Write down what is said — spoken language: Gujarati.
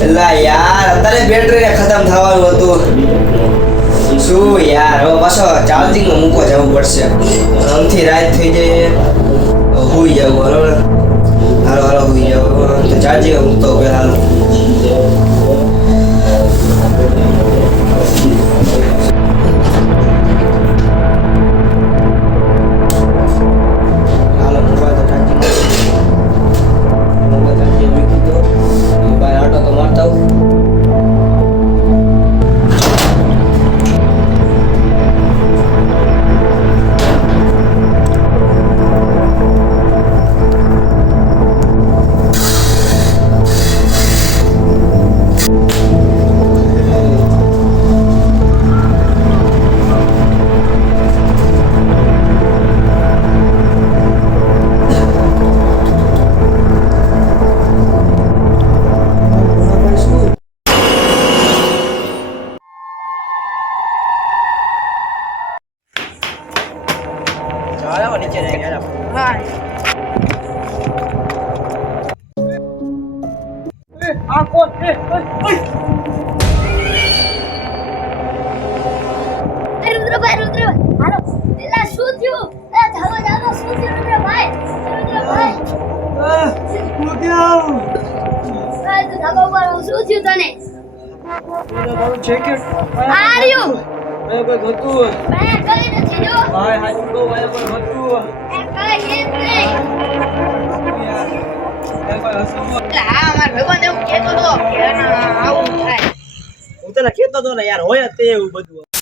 એલા યાર અત્યારે બેટરી ને ખતમ થવાનું હતું શું યાર હવે પાછો ચાર્જિંગ માં મૂકવા જવું પડશે આમથી રાત થઈ જાય હુઈ જાવ બરોબર હાલો હાલો હુઈ જાવ તો ચાર્જિંગ માં મૂકતો પેલા હાલો નીચે જાય યાર હા આ કોણ रुद्रभाई हालो एला શું થયું એ જાવો જાવો શું થયું रुद्रभाई હું ગયો આ તો જાવો પર શું થયું તને મારું જેકેટ આર્યું એ કોઈ ગતું મેં કઈ નથી જો ભાઈ હાથ કો વાયા પર ગતું એ કઈ હિત નહીં એ કોઈ હસુ હા માર ભગવાન એવું કહેતો તો કે આવું થાય હું તને કહેતો તો ને યાર હોય તે એવું બધું